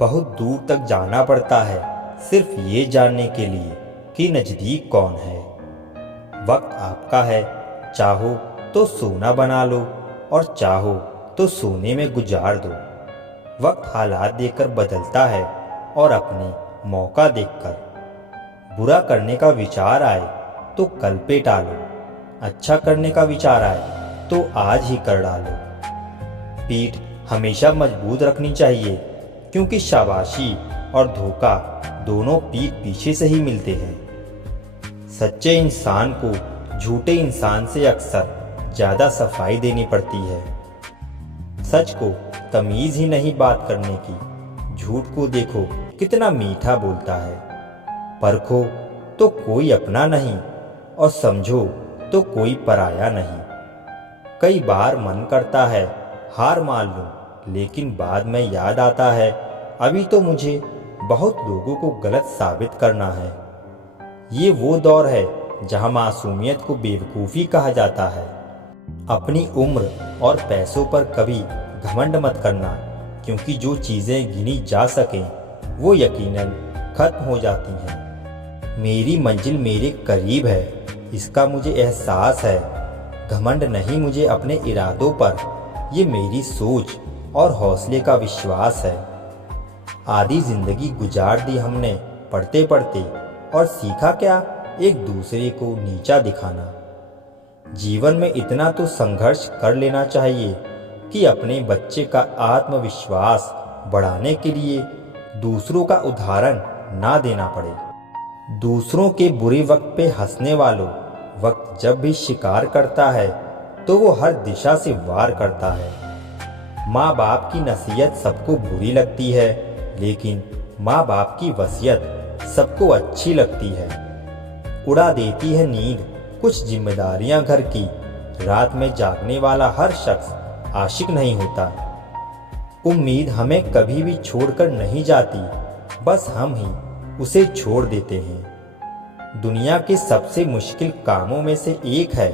बहुत दूर तक जाना पड़ता है सिर्फ ये जानने के लिए कि नज़दीक कौन है। वक्त आपका है, चाहो तो सोना बना लो और चाहो तो सोने में गुजार दो। वक्त हालात देखकर बदलता है और अपने मौका देखकर। बुरा करने का विचार आए तो कल पे टालो, अच्छा करने का विचार आए तो आज ही कर डालो। पीठ हमेशा मजबूत रखनी चाहिए, क्योंकि शाबाशी और धोखा दोनों पीठ पीछे से ही मिलते हैं। सच्चे इंसान को झूठे इंसान से अक्सर ज़्यादा सफाई देनी पड़ती है। सच को तमीज़ ही नहीं बात करने की, झूठ को देखो कितना मीठा बोलता है। परखो तो कोई अपना नहीं और समझो तो कोई पराया नहीं। कई बार मन करता है हार मान लूं, लेकिन बाद में याद आता है अभी तो मुझे बहुत लोगों को गलत साबित करना है। ये वो दौर है जहां मासूमियत को बेवकूफ़ी कहा जाता है। अपनी उम्र और पैसों पर कभी घमंड मत करना, क्योंकि जो चीज़ें गिनी जा सकें वो यकीनन खत्म हो जाती हैं। मेरी मंजिल मेरे करीब है, इसका मुझे एहसास है। घमंड नहीं मुझे अपने इरादों पर, ये मेरी सोच और हौसले का विश्वास है। आधी जिंदगी गुजार दी हमने पढ़ते पढ़ते, और सीखा क्या, एक दूसरे को नीचा दिखाना। जीवन में इतना तो संघर्ष कर लेना चाहिए कि अपने बच्चे का आत्मविश्वास बढ़ाने के लिए दूसरों का उदाहरण ना देना पड़े। दूसरों के बुरे वक्त पे हंसने वालों, वक्त जब भी शिकार करता है तो वो हर दिशा से वार करता है। माँ बाप की नसीहत सबको बुरी लगती है, लेकिन माँ बाप की वसीयत सबको अच्छी लगती है। उड़ा देती है नींद कुछ जिम्मेदारियां घर की। रात में जागने वाला हर शख्स आशिक नहीं होता। उम्मीद हमें कभी भी छोड़कर नहीं जाती, बस हम ही उसे छोड़ देते हैं। दुनिया के सबसे मुश्किल कामों में से एक है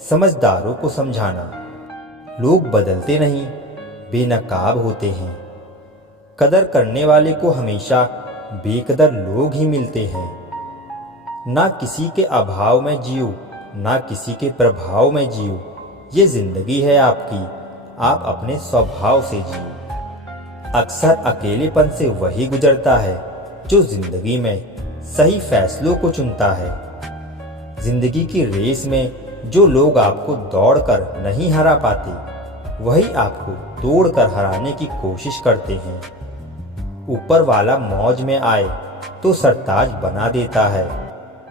समझदारों को समझाना। लोग बदलते नहीं, बेनकाब होते हैं। कदर करने वाले को हमेशा बेकदर लोग ही मिलते हैं। ना किसी के अभाव में जियो, ना किसी के प्रभाव में जियो। ये जिंदगी है आपकी, आप अपने स्वभाव से जियो। अक्सर अकेलेपन से वही गुजरता है जो जिंदगी में सही फैसलों को चुनता है। जिंदगी की रेस में जो लोग आपको दौड़कर नहीं हरा पाते, वही आपको तोड़कर हराने की कोशिश करते हैं। ऊपर वाला मौज में आए तो सरताज बना देता है,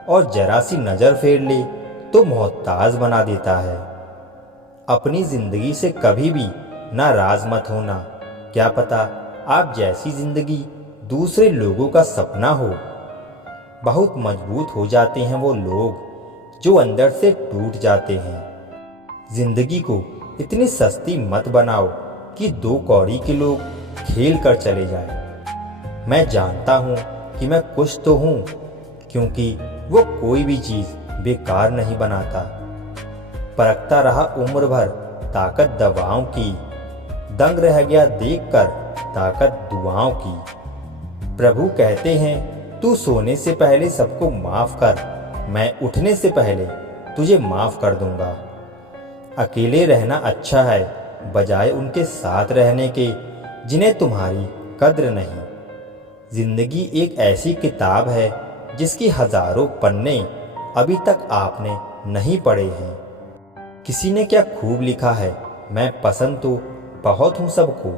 और जरा सी नजर फेर ले तो मोहताज बना देता है। अपनी जिंदगी से कभी भी नाराज मत होना, क्या पता आप जैसी जिंदगी दूसरे लोगों का सपना हो। बहुत मजबूत हो जाते हैं वो लोग जो अंदर से टूट जाते हैं। जिंदगी को इतनी सस्ती मत बनाओ कि दो कौड़ी के लोग खेल कर चले जाएं। मैं जानता हूँ कि मैं कुछ तो हूँ, क्योंकि वो कोई भी चीज़ बेकार नहीं बनाता। परखता रहा उम्र भर ताकत दवाओं की, दंग रह गया देखकर ताकत दुआओं की। प्रभु कहते हैं तू सोने से पहले सबको माफ कर, मैं उठने से पहले तुझे माफ कर दूंगा। अकेले रहना अच्छा है बजाय उनके साथ रहने के जिन्हें तुम्हारी कद्र नहीं। जिंदगी एक ऐसी किताब है जिसकी हजारों पन्ने अभी तक आपने नहीं पढ़े हैं। किसी ने क्या खूब लिखा है, मैं पसंद तो बहुत हूँ सबको,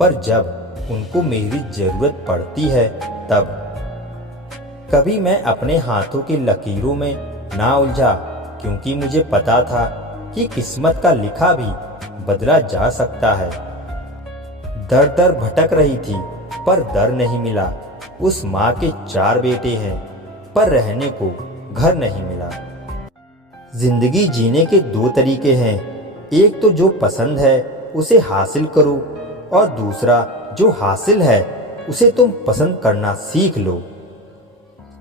पर जब उनको मेरी जरूरत पड़ती है तब। कभी मैं अपने हाथों की लकीरों में ना उलझा, क्योंकि मुझे पता था कि किस्मत का लिखा भी बदला जा सकता है। दर दर भटक रही थी पर दर नहीं मिला। उस माँ के 4 बेटे हैं पर रहने को घर नहीं मिला। जिंदगी जीने के 2 तरीके हैं, एक तो जो पसंद है उसे हासिल करो, और दूसरा जो हासिल है उसे तुम पसंद करना सीख लो।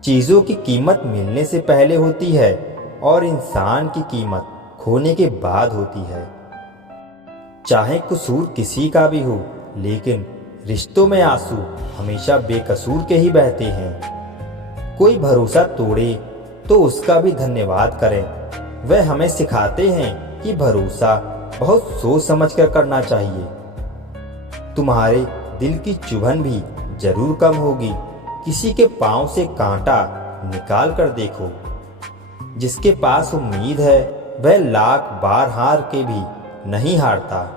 चीज़ों की कीमत मिलने से पहले होती है और इंसान की कीमत खोने के बाद होती है। चाहे कसूर किसी का भी हो, लेकिन रिश्तों में आंसू हमेशा बेकसूर के ही बहते हैं। कोई भरोसा तोड़े तो उसका भी धन्यवाद करें। वह हमें सिखाते हैं कि भरोसा बहुत सोच समझ कर करना चाहिए। तुम्हारे दिल की चुभन भी जरूर कम होगी। किसी के पांव से कांटा निकाल कर देखो। जिसके पास उम्मीद है वह लाख बार हार के भी नहीं हारता।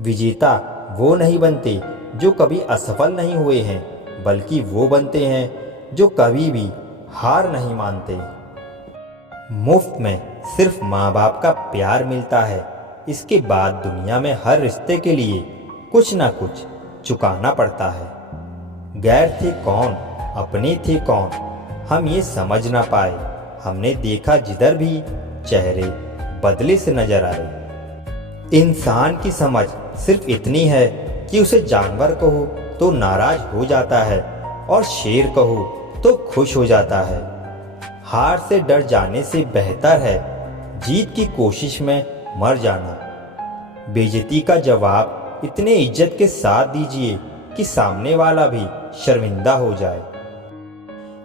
विजेता वो नहीं बनते जो कभी असफल नहीं हुए हैं, बल्कि वो बनते हैं जो कभी भी हार नहीं मानते। मुफ्त में सिर्फ माँ बाप का प्यार मिलता है। इसके बाद दुनिया में हर रिश्ते के लिए कुछ ना कुछ चुकाना पड़ता है। गैर थे कौन, अपने थे कौन, हम ये समझ ना पाए। हमने देखा जिधर भी चेहरे बदले से नजर आए। इंसान की समझ सिर्फ इतनी है कि उसे जानवर कहो तो नाराज हो जाता है और शेर कहो तो खुश हो जाता है। हार से डर जाने से बेहतर है जीत की कोशिश में मर जाना। बेइज्जती का जवाब इतने इज्जत के साथ दीजिए कि सामने वाला भी शर्मिंदा हो जाए।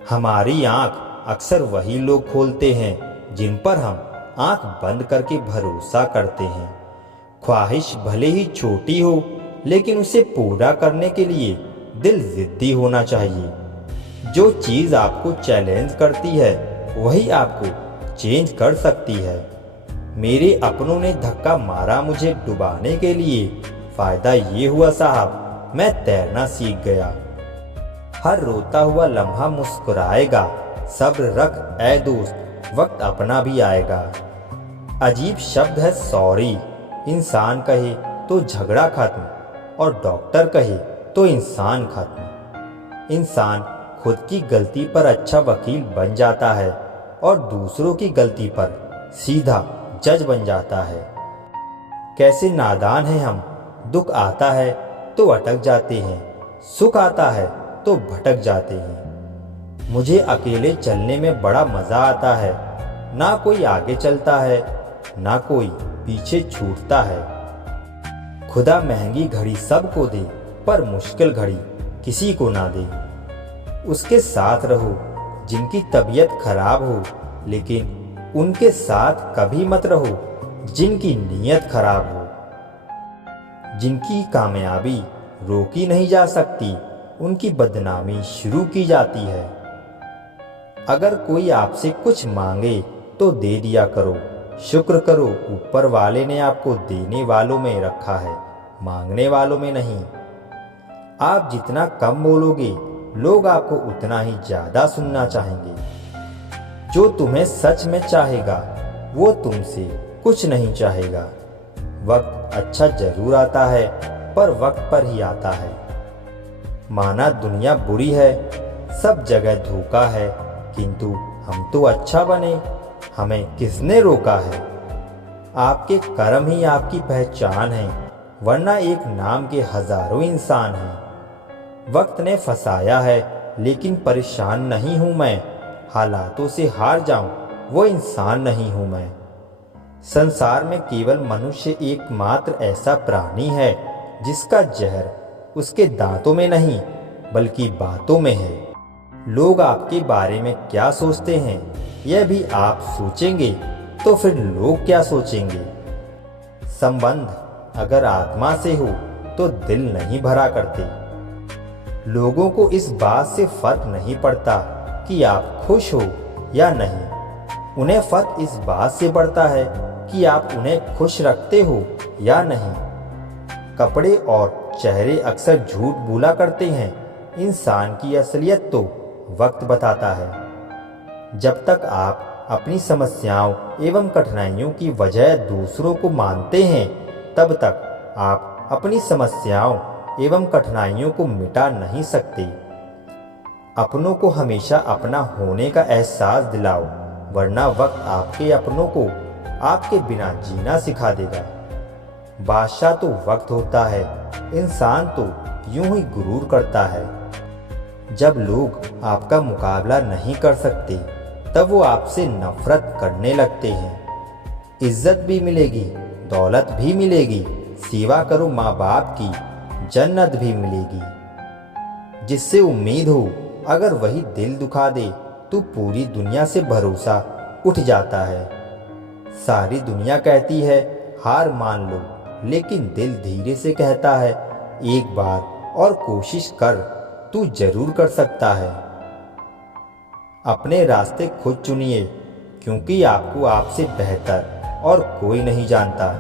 हमारी आंख अक्सर वही लोग खोलते हैं जिन पर हम आंख बंद करके भरोसा करते हैं। ख्वाहिश भले ही छोटी हो, लेकिन उसे पूरा करने के लिए दिल जिद्दी होना चाहिए। जो चीज़ आपको चैलेंज करती है वही आपको चेंज कर सकती है। मेरे अपनों ने धक्का मारा मुझे डुबाने के लिए। फ़ायदा ये हुआ साहब, मैं तैरना सीख गया। हर रोता हुआ लम्हा मुस्कुराएगा। सब्र रख ऐ दोस्त, वक्त अपना भी आएगा। अजीब शब्द है सॉरी। इंसान कहे तो झगड़ा खत्म और डॉक्टर कहे तो इंसान खत्म। इंसान खुद की गलती पर अच्छा वकील बन जाता है और दूसरों की गलती पर सीधा जज बन जाता है। कैसे नादान हैं हम। दुख आता है तो अटक जाते हैं, सुख आता है तो भटक जाते हैं। मुझे अकेले चलने में बड़ा मज़ा आता है। ना कोई आगे चलता है, ना कोई पीछे छूटता है। खुदा महंगी घड़ी सबको दे, पर मुश्किल घड़ी किसी को ना दे। उसके साथ रहो जिनकी तबीयत खराब हो, लेकिन उनके साथ कभी मत रहो जिनकी नीयत खराब हो। जिनकी कामयाबी रोकी नहीं जा सकती, उनकी बदनामी शुरू की जाती है। अगर कोई आपसे कुछ मांगे तो दे दिया करो। शुक्र करो ऊपर वाले ने आपको देने वालों में रखा है, मांगने वालों में नहीं। आप जितना कम बोलोगे, लोग आपको उतना ही ज़्यादा सुनना चाहेंगे। जो तुम्हें सच में चाहेगा वो तुमसे कुछ नहीं चाहेगा। वक्त अच्छा जरूर आता है, पर वक्त पर ही आता है। माना दुनिया बुरी है, सब जगह धोखा है, किंतु हम तो अच्छा बने, हमें किसने रोका है। आपके कर्म ही आपकी पहचान है, वरना एक नाम के हजारों इंसान हैं। वक्त ने फंसाया है, लेकिन परेशान नहीं हूँ मैं। हालातों से हार जाऊं, वो इंसान नहीं हूँ मैं। संसार में केवल मनुष्य एकमात्र ऐसा प्राणी है जिसका जहर उसके दांतों में नहीं, बल्कि बातों में है। लोग आपके बारे में क्या सोचते हैं, यह भी आप सोचेंगे तो फिर लोग क्या सोचेंगे। संबंध अगर आत्मा से हो तो दिल नहीं भरा करते। लोगों को इस बात से फर्क नहीं पड़ता कि आप खुश हो या नहीं। उन्हें फर्क इस बात से पड़ता है कि आप उन्हें खुश रखते हो या नहीं। कपड़े और चेहरे अक्सर झूठ बोला करते हैं, इंसान की असलियत तो वक्त बताता है। जब तक आप अपनी समस्याओं एवं कठिनाइयों की वजह दूसरों को मानते हैं, तब तक आप अपनी समस्याओं एवं कठिनाइयों को मिटा नहीं सकते। अपनों को हमेशा अपना होने का एहसास दिलाओ, वरना वक्त आपके अपनों को आपके बिना जीना सिखा देगा। बादशाह तो वक्त होता है, इंसान तो यूं ही गुरूर करता है। जब लोग आपका मुकाबला नहीं कर सकते, तब वो आपसे नफरत करने लगते हैं। इज्जत भी मिलेगी, दौलत भी मिलेगी। सेवा करो माँ बाप की, जन्नत भी मिलेगी। जिससे उम्मीद हो अगर वही दिल दुखा दे तो पूरी दुनिया से भरोसा उठ जाता है। सारी दुनिया कहती है हार मान लो, लेकिन दिल धीरे से कहता है एक बार और कोशिश कर, तू जरूर कर सकता है। अपने रास्ते खुद चुनिए, क्योंकि आपको आपसे बेहतर और कोई नहीं जानता।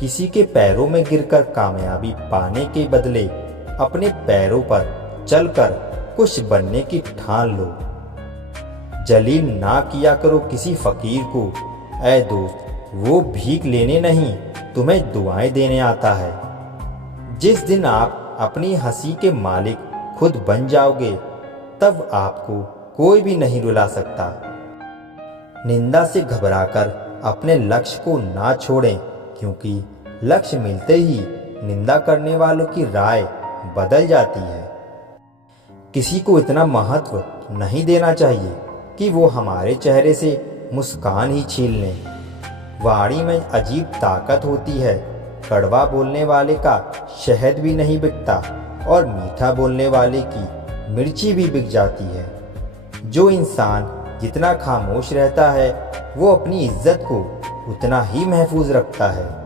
किसी के पैरों में गिरकर कामयाबी पाने के बदले अपने पैरों पर चलकर कुछ बनने की ठान लो। जलील ना किया करो किसी फकीर को, ऐ दोस्त वो भीख लेने नहीं तुम्हें दुआएं देने आता है। जिस दिन आप अपनी हंसी के मालिक खुद बन जाओगे, तब आपको कोई भी नहीं रुला सकता। निंदा से घबराकर अपने लक्ष्य को ना छोड़ें, क्योंकि लक्ष्य मिलते ही निंदा करने वालों की राय बदल जाती है। किसी को इतना महत्व नहीं देना चाहिए कि वो हमारे चेहरे से मुस्कान ही छीन लें। वाणी में अजीब ताकत होती है। कड़वा बोलने वाले का शहद भी नहीं बिकता और मीठा बोलने वाले की मिर्ची भी बिक जाती है। जो इंसान जितना खामोश रहता है वो अपनी इज्जत को उतना ही महफूज रखता है।